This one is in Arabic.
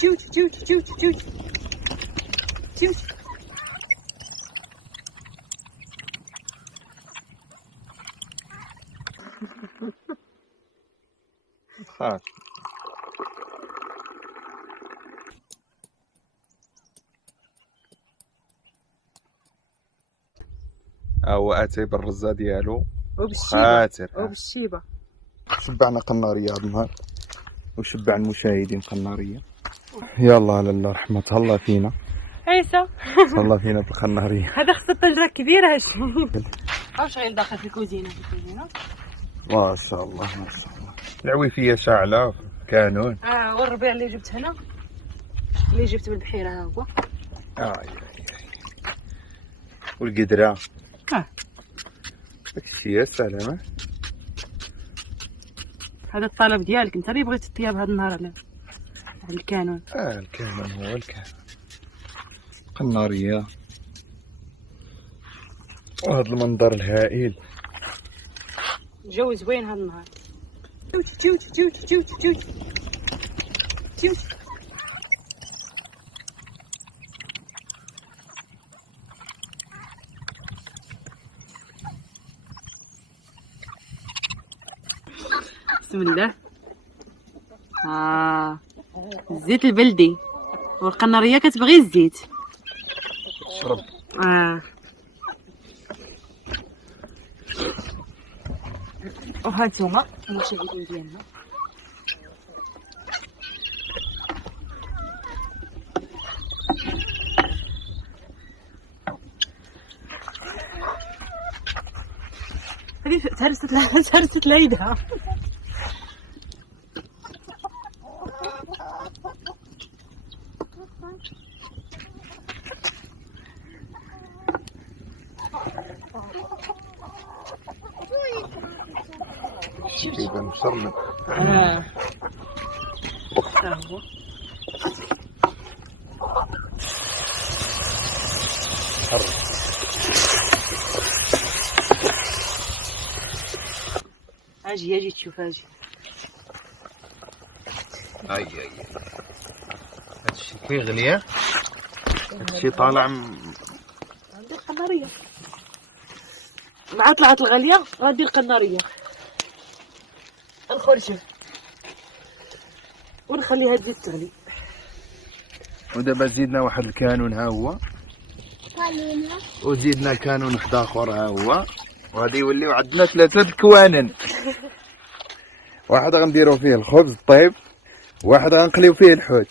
تشوت تشوت تشوت تشوت تشوت. خاف. هو اتي بالرزه ديالو وبالشيبه خاطر وبالشيبه. شبعنا قناريه هذا النهار وشبع المشاهدين قناريه. يلا على الله رحمة الله فينا عيسى الله فينا بالقناريه. هذا خص الطنجره كبيره. واش غير داخل في الكوزينه ما شاء الله ما شاء الله. العويفيه شاعله كانون. والربيع اللي جبت هنا اللي جبت من البحيره ها هو. والقدره داكشي يا سلامه. هذا الطلب ديالك انت اللي بغيت الطياب هذا النهار على الكانون. الكانون هو الكانون. قناريه وهذا المنظر الهائل. الجو زوين هذا النهار. تشوت تشوت تشوت تشوت تشوت تشوت. بسم الله. الزيت البلدي والقناريه كتبغي الزيت. شرب. وهانتوما المشاهدين ديالنا هذه تهرست ليدها. يبان مشرمط. هو اجي تشوف اجي. هادشي كيغلي. هادشي طالع عندي القناريه مع طلعت الغاليه غندير القناريه نخرجها ونخليها تزيد تغلي. ودابا زيدنا واحد الكانون ها هو وزيدنا كانون واحد اخر ها هو وغادي يوليو عندنا 3 الكوانن. واحد غنديرو فيه الخبز الطيب واحد غنقليو فيه الحوت.